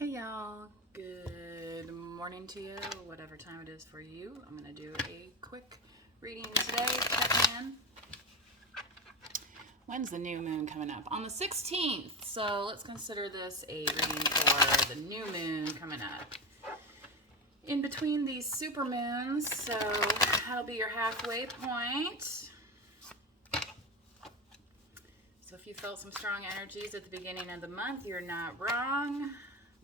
Hey y'all, good morning to you, whatever time it is for you. I'm going to do a quick reading today. Check in. When's the new moon coming up? On the 16th. So let's consider this a reading for the new moon coming up. In between these super moons, so that'll be your halfway point. So if you felt some strong energies at the beginning of the month, you're not wrong.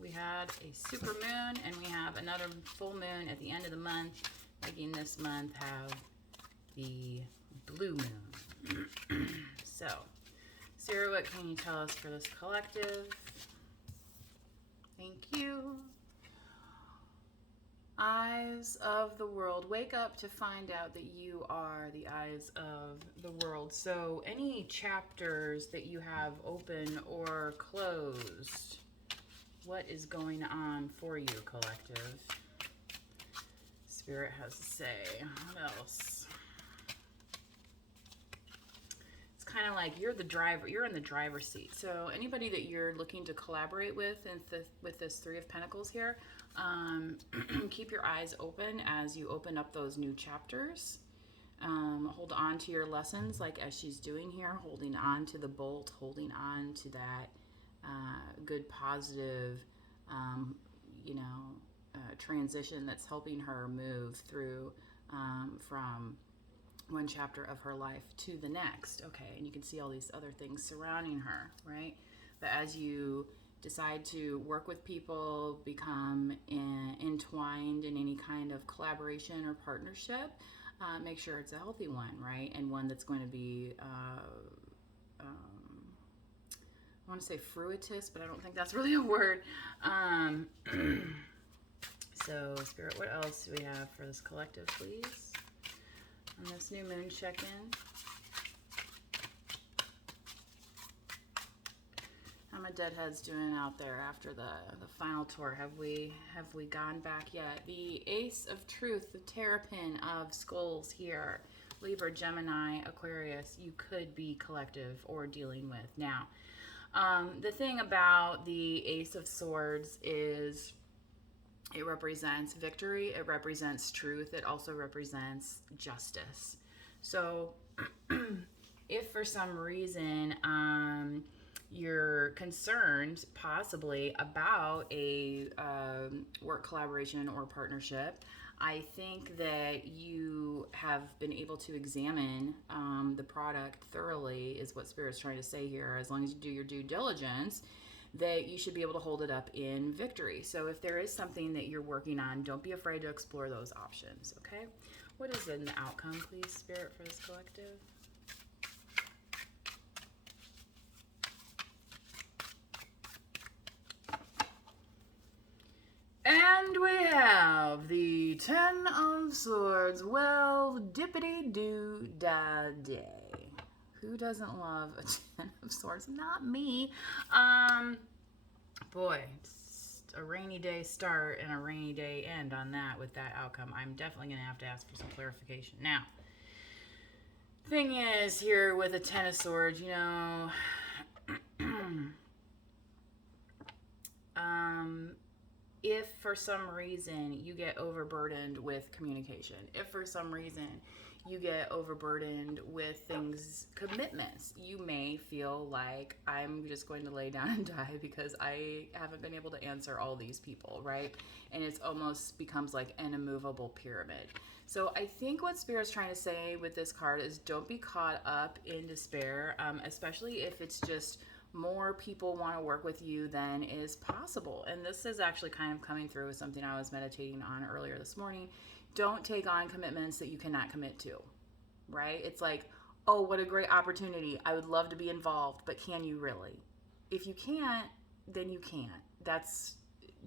We had a super moon and we have another full moon at the end of the month, making this month have the blue moon. So, Sarah, what can you tell us for this collective? Thank you. Eyes of the world. Wake up to find out that you are the eyes of the world. So any chapters that you have open or closed, what is going on for you, collective? Spirit has to say. What else? It's kind of like you're the driver. You're in the driver's seat. So anybody that you're looking to collaborate with, and with this Three of Pentacles here, keep your eyes open as you open up those new chapters. Hold on to your lessons, like as she's doing here, holding on to the bolt, holding on to that good, positive, transition that's helping her move through from one chapter of her life to the next. Okay, and you can see all these other things surrounding her, right? But as you decide to work with people, become entwined in any kind of collaboration or partnership, make sure it's a healthy one, right? And one that's going to be I want to say fruitous, but I don't think that's really a word. So, Spirit, what else do we have for this collective, please? On this new moon check-in. How my deadheads doing out there after the final tour? Have we gone back yet? The Ace of Truth, the Terrapin of Skulls here. Libra, Gemini, Aquarius, you could be collective or dealing with. Now, the thing about the Ace of Swords is it represents victory, it represents truth, it also represents justice. So if for some reason you're concerned possibly about a work collaboration or partnership, I think that you have been able to examine the product thoroughly, is what Spirit's trying to say here. As long as you do your due diligence, that you should be able to hold it up in victory. So if there is something that you're working on, don't be afraid to explore those options, okay? What is an outcome, please, Spirit, for this collective? And we have the Ten of Swords. Well, dippity-doo-da-day. Who doesn't love a Ten of Swords? Not me. Boy, it's a rainy day start and a rainy day end on that with that outcome. I'm definitely going to have to ask for some clarification. Now, thing is, here with a Ten of Swords, you know, if for some reason you get overburdened with communication, if for some reason you get overburdened with things, commitments, you may feel like I'm just going to lay down and die because I haven't been able to answer all these people, right? And it's almost becomes like an immovable pyramid. So I think what Spirit's trying to say with this card is don't be caught up in despair, especially if it's just more people want to work with you than is possible. And this is actually kind of coming through with something I was meditating on earlier this morning. Don't take on commitments that you cannot commit to, right? It's like, oh, what a great opportunity. I would love to be involved, but can you really? If you can't, then you can't.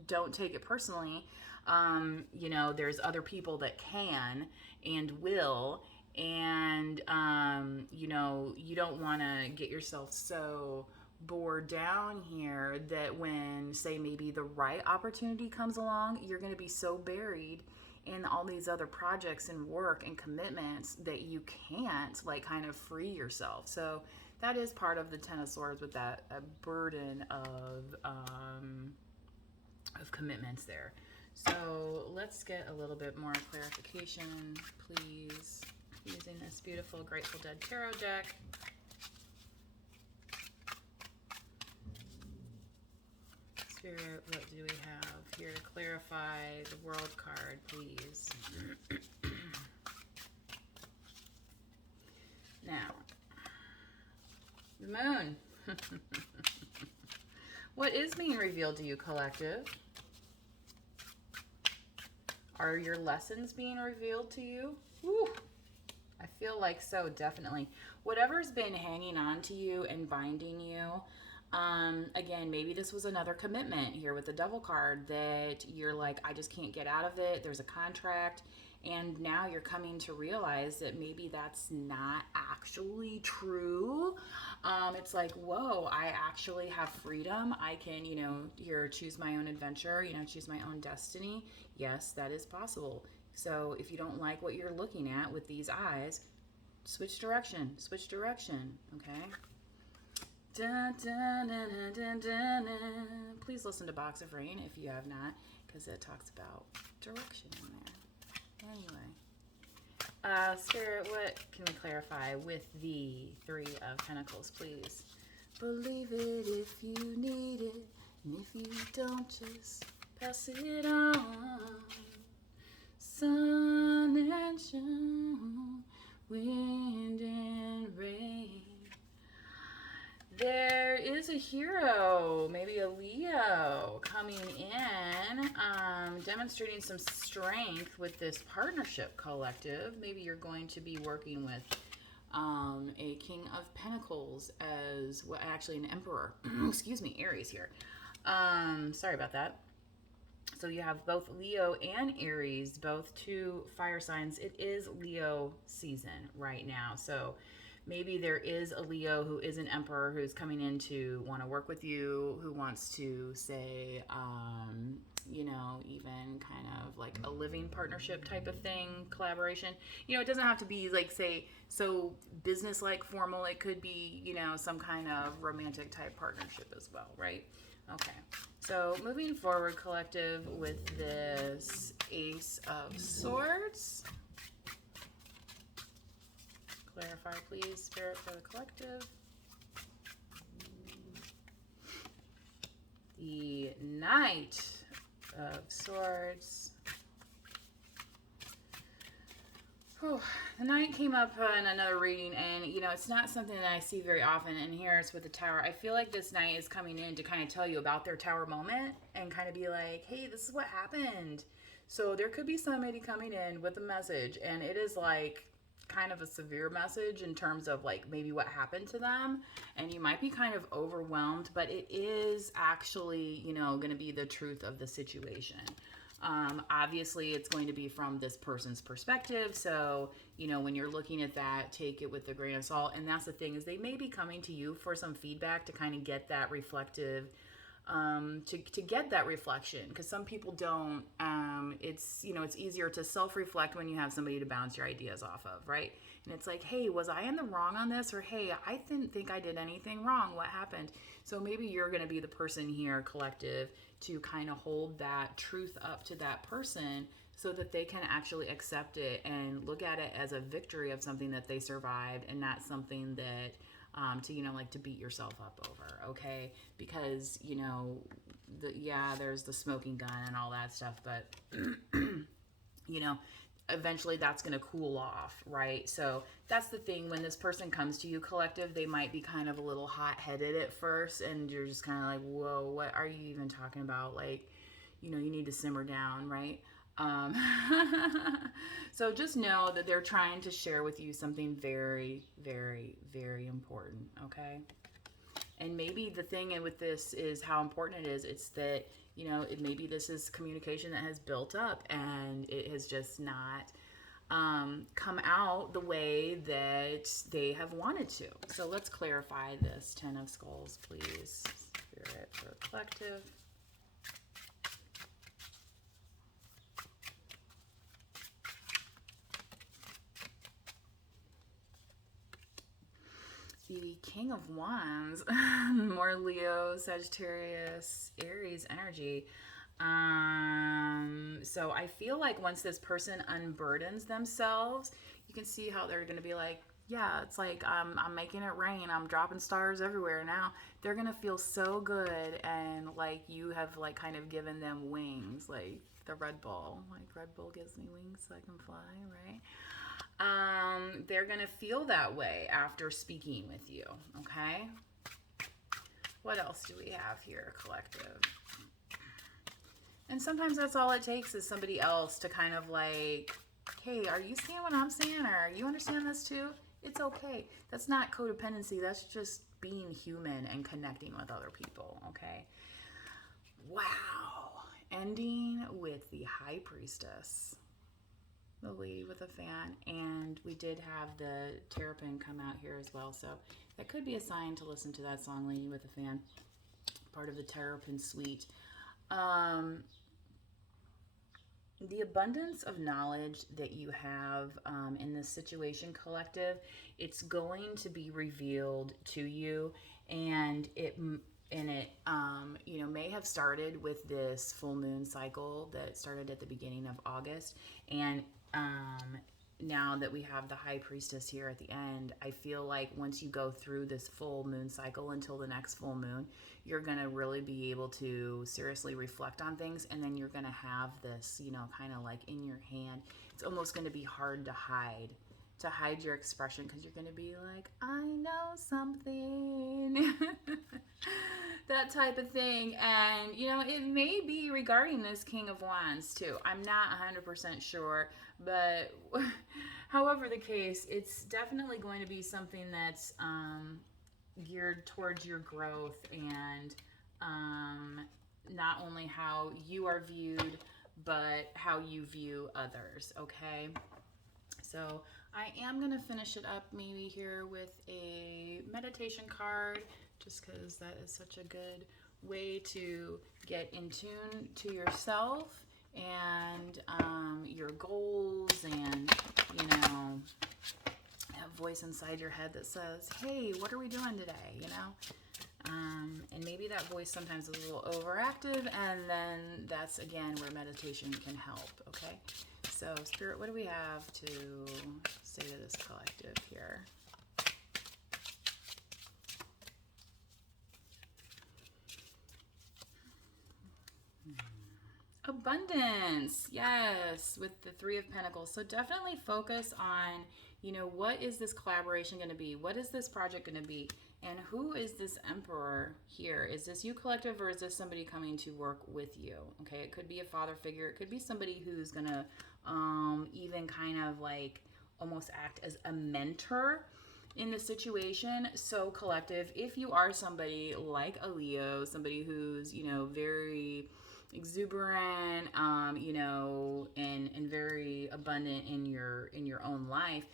Don't take it personally. There's other people that can and will, and, you don't want to get yourself so bored down here that when, say, maybe the right opportunity comes along, you're going to be so buried in all these other projects and work and commitments that you can't kind of free yourself. So that is part of the Ten of Swords, with that burden of commitments there. So let's get a little bit more clarification, please, using this beautiful Grateful Dead Tarot deck. Spirit, what do we have here to clarify the World card, please? Now, the Moon. What is being revealed to you, collective? Are your lessons being revealed to you? Woo. I feel like so, definitely. Whatever's been hanging on to you and binding you, again, maybe this was another commitment here with the Devil card that you're like, I just can't get out of it. There's a contract. And now you're coming to realize that maybe that's not actually true. It's like, whoa, I actually have freedom. I can, here, choose my own adventure, choose my own destiny. Yes, that is possible. So if you don't like what you're looking at with these eyes, switch direction, okay? Dun, dun, dun, dun, dun, dun, dun. Please listen to Box of Rain if you have not, because it talks about direction in there. Anyway, Spirit, what can we clarify with the Three of Pentacles, please? Believe it if you need it, and if you don't, just pass it on. Sun and sun, wind and rain. There is a hero, maybe a Leo, coming in, demonstrating some strength with this partnership, collective. Maybe you're going to be working with a King of Pentacles as, well, actually an Emperor. Excuse me, Aries here. Sorry about that. So you have both Leo and Aries, both two fire signs. It is Leo season right now. So maybe there is a Leo who is an Emperor who's coming in to want to work with you, who wants to say, even kind of like a living partnership type of thing, collaboration. It doesn't have to be like, say, so business-like, formal. It could be, some kind of romantic type partnership as well, right? Okay. So moving forward, collective, with this Ace of Swords. Clarify, please, Spirit, for the collective. The Knight of Swords. Whew. The Knight came up in another reading, and, it's not something that I see very often, and here it's with the Tower. I feel like this Knight is coming in to kind of tell you about their Tower moment and kind of be like, hey, this is what happened. So there could be somebody coming in with a message, and it is like kind of a severe message in terms of like maybe what happened to them, and you might be kind of overwhelmed, but it is actually going to be the truth of the situation. Obviously it's going to be from this person's perspective, so when you're looking at that, take it with a grain of salt. And that's the thing, is they may be coming to you for some feedback to kind of get that reflective, to get that reflection, because some people don't. It's easier to self-reflect when you have somebody to bounce your ideas off of, right? And it's like, hey, was I in the wrong on this? Or hey, I didn't think I did anything wrong. What happened? So maybe you're going to be the person here, collective, to kind of hold that truth up to that person so that they can actually accept it and look at it as a victory of something that they survived, and not something that to beat yourself up over, okay? Because, there's the smoking gun and all that stuff, but, eventually that's going to cool off, right? So that's the thing. When this person comes to you, collective, they might be kind of a little hot-headed at first, and you're just kind of like, whoa, what are you even talking about? Like, you need to simmer down, right? So just know that they're trying to share with you something very, very, very important, okay? And maybe the thing with this is how important it is. It's that, maybe this is communication that has built up, and it has just not come out the way that they have wanted to. So let's clarify this Ten of Skulls, please. Spirit for collective. The King of Wands, more Leo, Sagittarius, Aries energy. So I feel like once this person unburdens themselves, you can see how they're going to be like, yeah, it's like I'm making it rain. I'm dropping stars everywhere now. They're going to feel so good, and like you have like kind of given them wings, like the Red Bull. Like Red Bull gives me wings so I can fly, right? They're going to feel that way after speaking with you, okay? What else do we have here, collective? And sometimes that's all it takes is somebody else to kind of like, hey, are you seeing what I'm seeing? Or you understand this too? It's okay. That's not codependency. That's just being human and connecting with other people, okay? Wow. Ending with the High Priestess, the lady with a fan. And we did have the Terrapin come out here as well. So that could be a sign to listen to that song, Lady with a Fan, part of the Terrapin suite. The abundance of knowledge that you have in this situation, collective, it's going to be revealed to you, and it may have started with this full moon cycle that started at the beginning of August, and now that we have the High Priestess here at the end, I feel like once you go through this full moon cycle until the next full moon, you're going to really be able to seriously reflect on things, and then you're going to have this, kind of like in your hand. It's almost going to be hard to hide your expression, because you're going to be like, I know something. That type of thing. And it may be regarding this King of Wands too. I'm not 100% sure, but however the case, it's definitely going to be something that's geared towards your growth, and not only how you are viewed, but how you view others, okay? So I am going to finish it up maybe here with a meditation card, just because that is such a good way to get in tune to yourself and your goals, and that voice inside your head that says, hey, what are we doing today, and maybe that voice sometimes is a little overactive, and then that's again where meditation can help, okay? So Spirit, what do we have to say to this collective here? Abundance, yes, with the Three of Pentacles. So definitely focus on, what is this collaboration going to be? What is this project going to be? And who is this Emperor here? Is this you, collective, or is this somebody coming to work with you? Okay, it could be a father figure. It could be somebody who's going to even kind of like almost act as a mentor in the situation. So collective, if you are somebody like a Leo, somebody who's, very exuberant, and very abundant in your own life,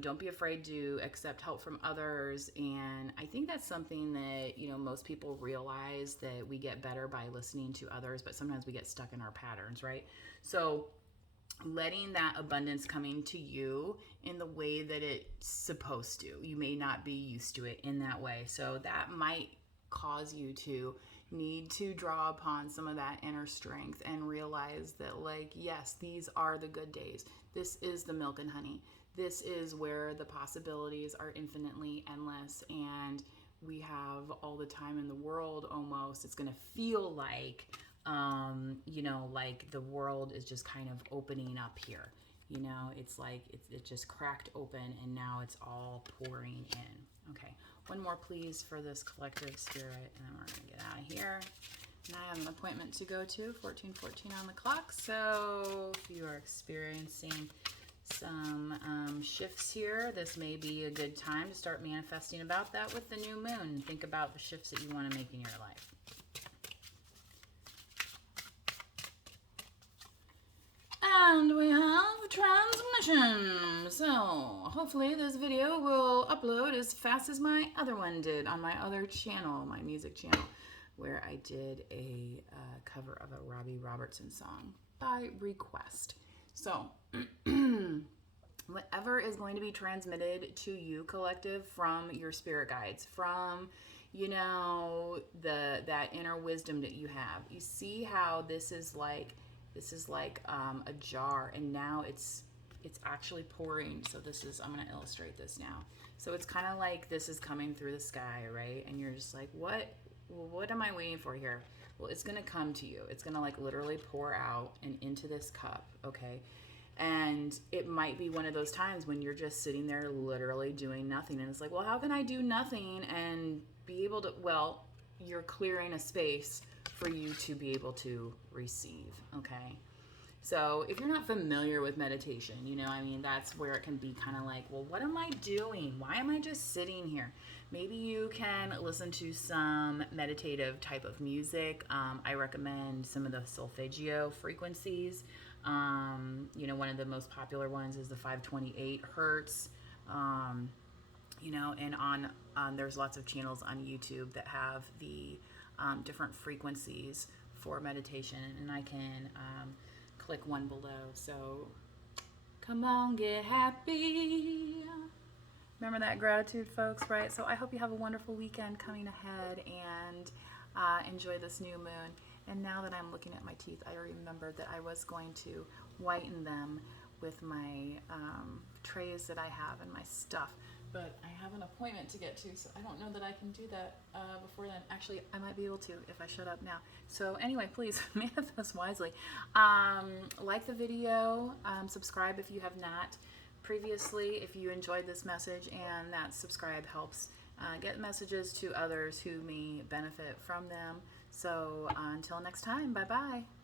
don't be afraid to accept help from others. And I think that's something that, most people realize, that we get better by listening to others, but sometimes we get stuck in our patterns, right? So letting that abundance coming to you in the way that it's supposed to. You may not be used to it in that way. So that might cause you to need to draw upon some of that inner strength and realize that, like, yes, these are the good days. This is the milk and honey. This is where the possibilities are infinitely endless, and we have all the time in the world almost. It's going to feel like, like the world is just kind of opening up here. It's like it just cracked open, and now it's all pouring in. Okay, one more please for this collective, Spirit, and then we're gonna get out of here. And I have an appointment to go to, 14:14 on the clock. So if you are experiencing some shifts here, this may be a good time to start manifesting about that with the new moon. Think about the shifts that you want to make in your life. And we have transmission. So hopefully this video will upload as fast as my other one did on my other channel, my music channel, where I did a cover of a Robbie Robertson song by request. So whatever is going to be transmitted to you, collective, from your spirit guides, from you know, that inner wisdom that you have. You see how this is like a jar, and now it's actually pouring. So this is, I'm going to illustrate this now. So it's kind of like this is coming through the sky, right? And you're just like, what am I waiting for here? Well, it's going to come to you. It's going to like literally pour out and into this cup, okay? And it might be one of those times when you're just sitting there literally doing nothing. And it's like, well, how can I do nothing and be able to, well, you're clearing a space for you to be able to receive, okay? So if you're not familiar with meditation, you know, I mean, that's where it can be kind of like, well, what am I doing? Why am I just sitting here? Maybe you can listen to some meditative type of music. I recommend some of the solfeggio frequencies. You know, one of the most popular ones is the 528 hertz. You know, and on there's lots of channels on YouTube that have the different frequencies for meditation, and I can click one below. So come on, get happy. Remember that gratitude, folks, right? So I hope you have a wonderful weekend coming ahead, and enjoy this new moon. And now that I'm looking at my teeth, I remembered that I was going to whiten them with my trays that I have and my stuff. But I have an appointment to get to, so I don't know that I can do that before then. Actually, I might be able to if I shut up now. So anyway, please manifest wisely. Like the video, subscribe if you have not previously, if you enjoyed this message, and that subscribe helps get messages to others who may benefit from them. So until next time, bye-bye.